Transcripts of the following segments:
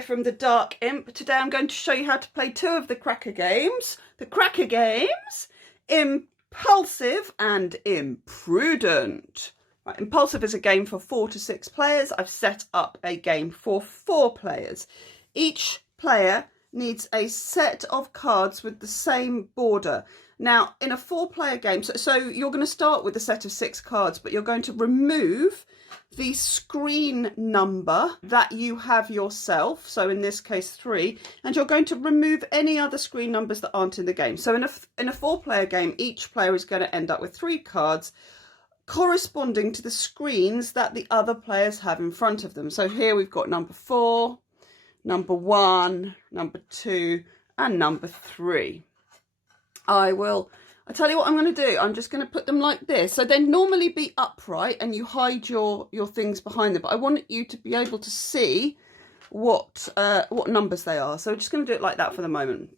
here from the Dark Imp. Today I'm going to show you how to play two of the Cracker Games. The Cracker Games, IMPulsive and IMPrudent. Right, IMPulsive is a game for 4 to 6 players. I've set up a game for 4 players. Each player needs a set of cards with the same border. Now, in a 4-player game, so you're going to start with a set of 6 cards, but you're going to remove the screen number that you have yourself, so in this case 3, and you're going to remove any other screen numbers that aren't in the game. So in a 4-player game, each player is going to end up with 3 cards corresponding to the screens that the other players have in front of them. So here we've got number 4, number 1, number 2, and number 3. I tell you what I'm going to do. I'm just going to put them like this. So they normally be upright and you hide your things behind them. But I want you to be able to see what numbers they are. So we're just going to do it like that for the moment.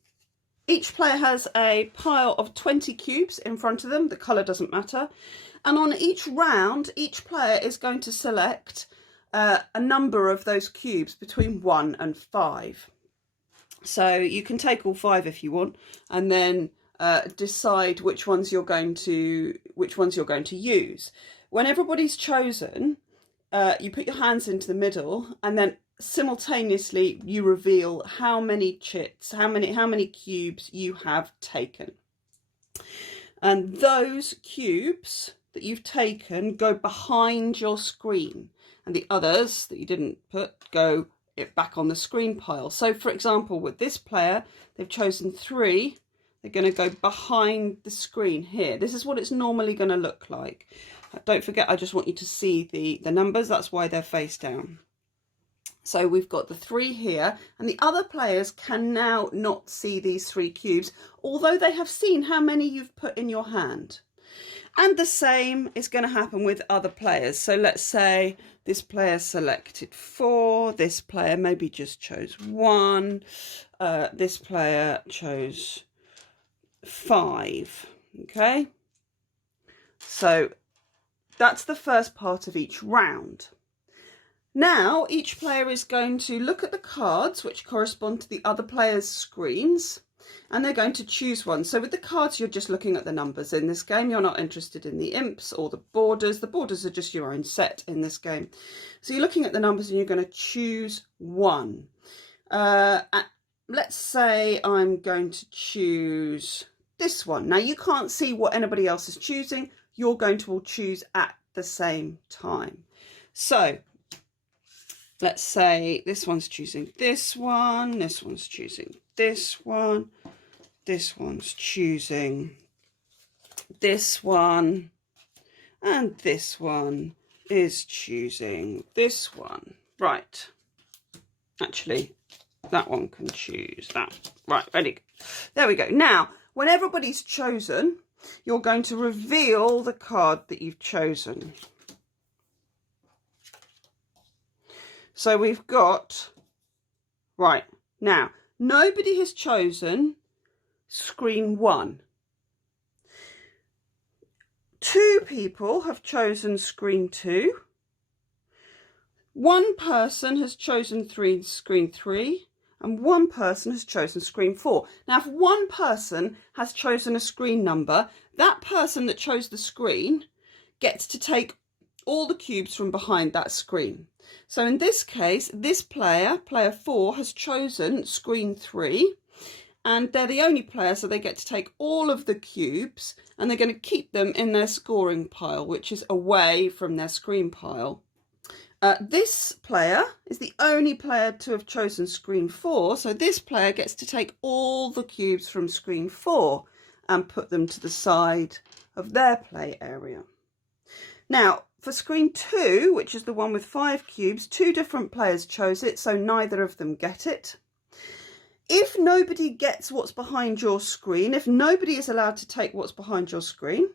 Each player has a pile of 20 cubes in front of them. The colour doesn't matter. And on each round, each player is going to select a number of those cubes between 1 and 5. So you can take all 5 if you want, and then decide which ones you're going to use. When everybody's chosen, you put your hands into the middle, and then simultaneously you reveal how many chits, how many cubes you have taken. And those cubes that you've taken go behind your screen, and the others that you didn't put go back on the screen pile. So for example, with this player, they've chosen 3. They're going to go behind the screen here. This is what it's normally going to look like. Don't forget, I just want you to see the numbers. That's why they're face down. So we've got the 3 here, and the other players can now not see these 3 cubes, although they have seen how many you've put in your hand. And the same is going to happen with other players. So let's say this player selected 4, this player maybe just chose 1, this player chose 5. Okay, so that's the first part of each round. Now each player is going to look at the cards which correspond to the other player's screens, and they're going to choose one. So with the cards, you're just looking at the numbers in this game. You're not interested in the imps or the borders. The borders are just your own set in this game. So you're looking at the numbers and you're going to choose one. Let's say I'm going to choose this one. Now you can't see what anybody else is choosing. You're going to all choose at the same time. So let's say this one's choosing this one, this one's choosing this one, this one's choosing this one, and this one is choosing this one. Right. Actually, that one can choose that. Right, ready. There we go. Now, when everybody's chosen, you're going to reveal the card that you've chosen. So we've got, right, now, nobody has chosen screen 1. 2 people have chosen screen 2. 1 person has chosen screen 3. And 1 person has chosen screen 4. Now, if 1 person has chosen a screen number, that person that chose the screen gets to take all the cubes from behind that screen. So in this case, this player, player 4, has chosen screen 3, and they're the only player, so they get to take all of the cubes, and they're going to keep them in their scoring pile, which is away from their screen pile. This player is the only player to have chosen screen 4, so this player gets to take all the cubes from screen 4 and put them to the side of their play area. Now, for screen 2, which is the one with 5 cubes, 2 different players chose it, so neither of them get it. If nobody gets what's behind your screen, if nobody is allowed to take what's behind your screen,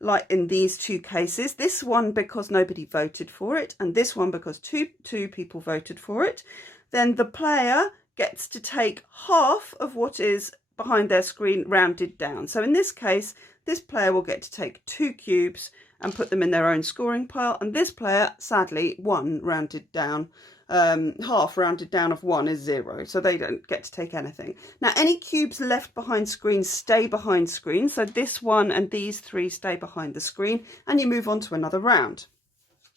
like in these 2 cases, this one because nobody voted for it, and this one because two people voted for it, then the player gets to take half of what is behind their screen rounded down. So in this case, this player will get to take 2 cubes and put them in their own scoring pile, and this player, sadly, 1 rounded down half rounded down of 1 is 0, so they don't get to take anything. Now, any cubes left behind screen stay behind screen, so this one and these 3 stay behind the screen, and you move on to another round.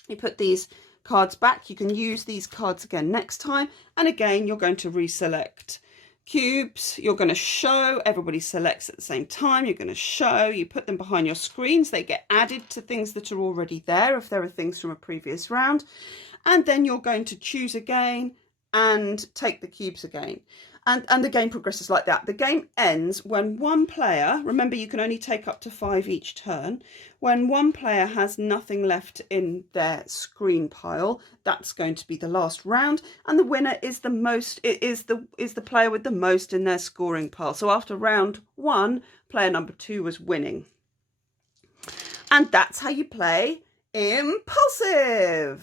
You put these cards back. You can use these cards again next time, and again you're going to reselect cubes. You're going to show, everybody selects at the same time. You're going to show, you put them behind your screens. They get added to things that are already there if there are things from a previous round. And then you're going to choose again and take the cubes again. And the game progresses like that. The game ends when one player, remember you can only take up to 5 each turn, when one player has nothing left in their screen pile. That's going to be the last round, and the winner is the player with the most in their scoring pile. So after round 1, player number 2 was winning. And that's how you play IMPulsive.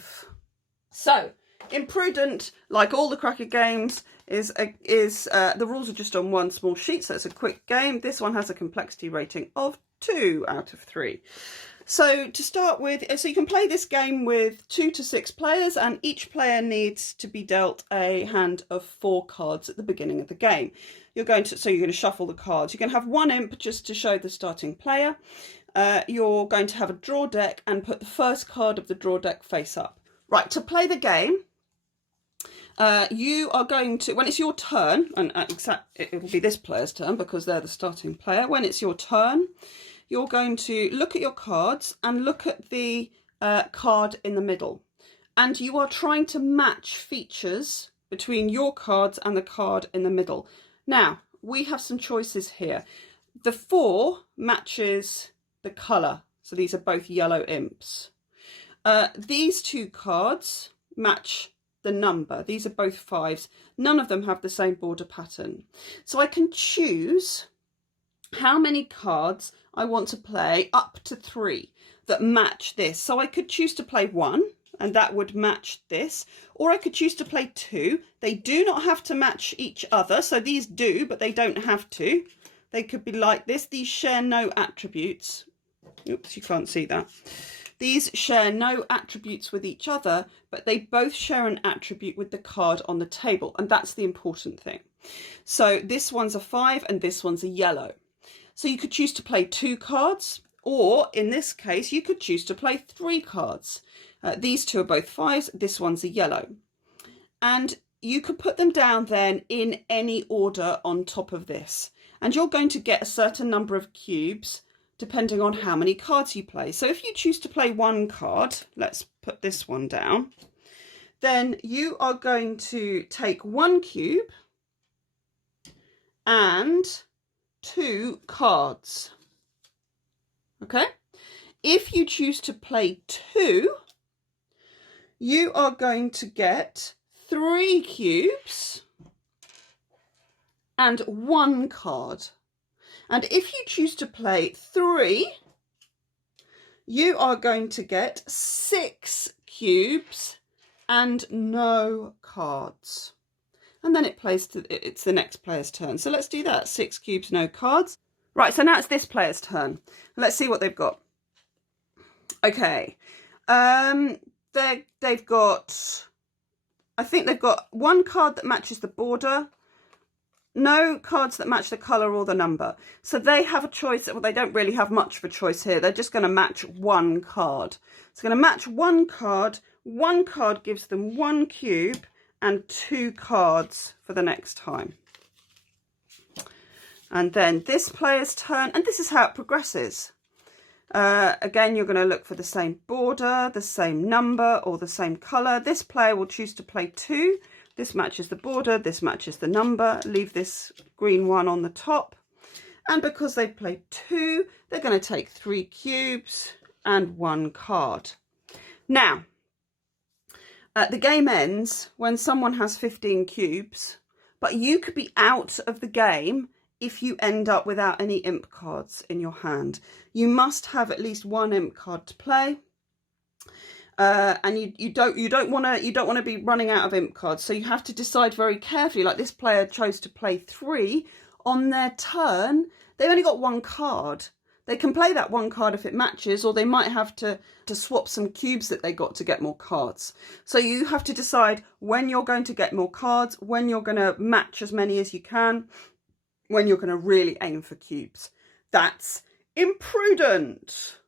So, IMPrudent, like all the Cracker games, the rules are just on one small sheet, so it's a quick game. This one has a complexity rating of 2 out of 3. So to start with, so you can play this game with 2 to 6 players, and each player needs to be dealt a hand of 4 cards at the beginning of the game. You're going to shuffle the cards. You're going to have 1 imp just to show the starting player. You're going to have a draw deck and put the first card of the draw deck face up. Right, to play the game, you are going to, when it's your turn, and it will be this player's turn because they're the starting player. When it's your turn, you're going to look at your cards and look at the card in the middle. And you are trying to match features between your cards and the card in the middle. Now, we have some choices here. The 4 matches the colour. So these are both yellow imps. These 2 cards match the number. These are both 5s. None of them have the same border pattern. So I can choose how many cards I want to play, up to 3, that match this. So I could choose to play 1, and that would match this. Or I could choose to play 2. They do not have to match each other. So these do, but they don't have to. They could be like this. These share no attributes. Oops, you can't see that. These share no attributes with each other, but they both share an attribute with the card on the table, and that's the important thing. So this one's a 5 and this one's a yellow. So you could choose to play 2 cards, or in this case, you could choose to play 3 cards. These 2 are both 5s, this one's a yellow. And you could put them down then in any order on top of this. And you're going to get a certain number of cubes depending on how many cards you play. So if you choose to play 1 card, let's put this one down, then you are going to take 1 cube and 2 cards. Okay? If you choose to play 2, you are going to get 3 cubes and 1 card. And if you choose to play 3, you are going to get 6 cubes and no cards. And then it's the next player's turn. So let's do that. 6 cubes, no cards. Right, so now it's this player's turn. Let's see what they've got. Okay. They've got, I think they've got 1 card that matches the border. No cards that match the colour or the number. So they have a choice. Well, they don't really have much of a choice here. They're just going to match 1 card. It's going to match 1 card. 1 card gives them 1 cube and 2 cards for the next time. And then this player's turn, and this is how it progresses. Again, you're going to look for the same border, the same number, or the same colour. This player will choose to play 2. This matches the border, this matches the number. Leave this green one on the top. And because they've played 2, they're going to take 3 cubes and 1 card. Now, the game ends when someone has 15 cubes, but you could be out of the game if you end up without any imp cards in your hand. You must have at least 1 imp card to play. And you don't want to be running out of imp cards, so you have to decide very carefully. Like this player chose to play 3 on their turn. They only got 1 card. they can play that one card if it matches, or they might have to swap some cubes that they got to get more cards. So you have to decide when you're going to get more cards, when you're going to match as many as you can, when you're going to really aim for cubes. That's imprudent.